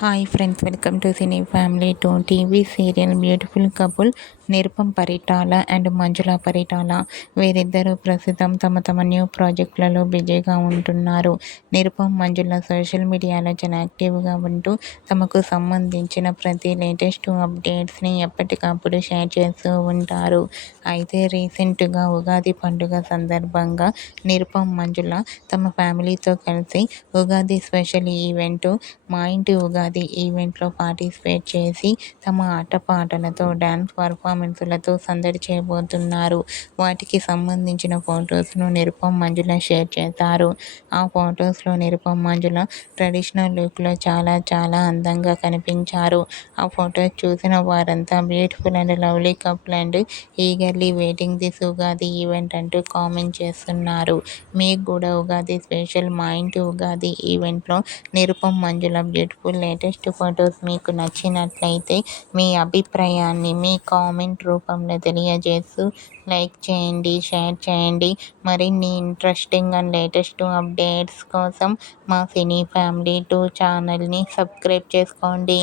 Hi friends, welcome to cine family two. TV serial beautiful couple Nirupam Paritala and Manjula Paritala వీరిద్దరూ ప్రస్తుతం తమ తమ న్యూ ప్రాజెక్టులలో బిజీగా ఉంటున్నారు. నిరుపమ్, మంజుల సోషల్ మీడియాలో చాలా యాక్టివ్గా ఉంటూ తమకు సంబంధించిన ప్రతి లేటెస్ట్ అప్డేట్స్ని ఎప్పటికప్పుడు షేర్ చేస్తూ ఉంటారు. అయితే రీసెంట్గా ఉగాది పండుగ సందర్భంగా నిరుపమ్, మంజుల తమ ఫ్యామిలీతో కలిసి ఉగాది స్పెషల్ ఈవెంట్ మా ఇంటి ఉగాది ఈవెంట్లో పార్టిసిపేట్ చేసి తమ ఆటపాటలతో డ్యాన్స్ పర్ఫార్మెన్స్లతో సందడి చేయబోతున్నారు. వాటికి సంబంధించిన ఫొటోస్ను నిరుపమ్, మంజుల షేర్ చేశారు. ఆ ఫొటోస్లో నిరుపమ్, మంజుల ట్రెడిషనల్ లుక్లో చాలా చాలా అందంగా కనిపించారు. ఆ ఫొటోస్ చూసిన వారంతా beautiful and lovely couple and eagerly waiting this Ugadi event అంటూ కామెంట్ చేస్తున్నారు. మీకు కూడా ఉగాది స్పెషల్ మా ఇంటి ఉగాది ఈవెంట్లో నిరుపమ్, మంజుల బ్యూటిఫుల్ లేటెస్ట్ ఫొటోస్ మీకు నచ్చినట్లయితే మీ అభిప్రాయాన్ని మీ కామెంట్ రూపంలో తెలియజేస్తూ లైక్ చేయండి, షేర్ చేయండి. మరిన్ని ఇంట్రెస్టింగ్ అండ్ లేటెస్ట్ అప్డేట్స్ కోసం మా సినీ ఫ్యామిలీ 2 ఛానల్ని సబ్స్క్రైబ్ చేసుకోండి.